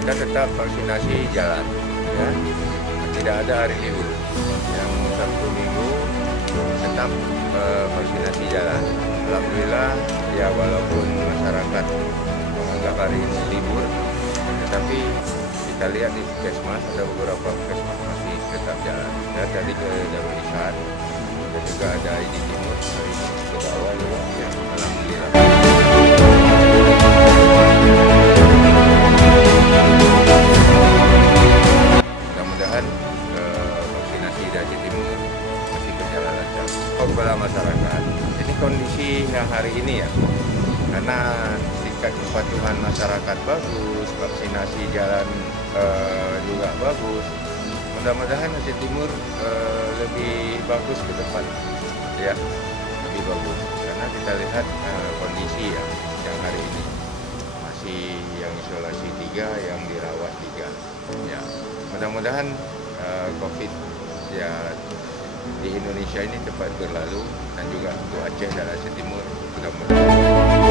kita tetap vaksinasi jalan, ya. Tidak ada hari libur. Yang Sabtu Minggu tetap vaksinasi jalan. Alhamdulillah, ya walaupun masyarakat menganggap hari ini libur, tetapi kita lihat di puskesmas ada beberapa puskesmas masih tetap jalan. Saya tadi ke Darul Ihsan, dan juga ada di Timur hari ini ke awal juga, ya alhamdulillah. Mudah-mudahan vaksinasi dari Timur masih berjalan lancar. Kepada masyarakat, ini kondisi yang hari ini ya, karena tingkat kepatuhan masyarakat bagus, vaksinasi jalan juga bagus. Mudah-mudahan Aceh Timur lebih bagus ke depan, ya lebih bagus. Karena kita lihat kondisi ya, yang hari ini masih yang isolasi 3, yang dirawat 3. Ya, mudah-mudahan COVID ya di Indonesia ini cepat berlalu, dan juga untuk Aceh dan Aceh Timur mudah-mudahan.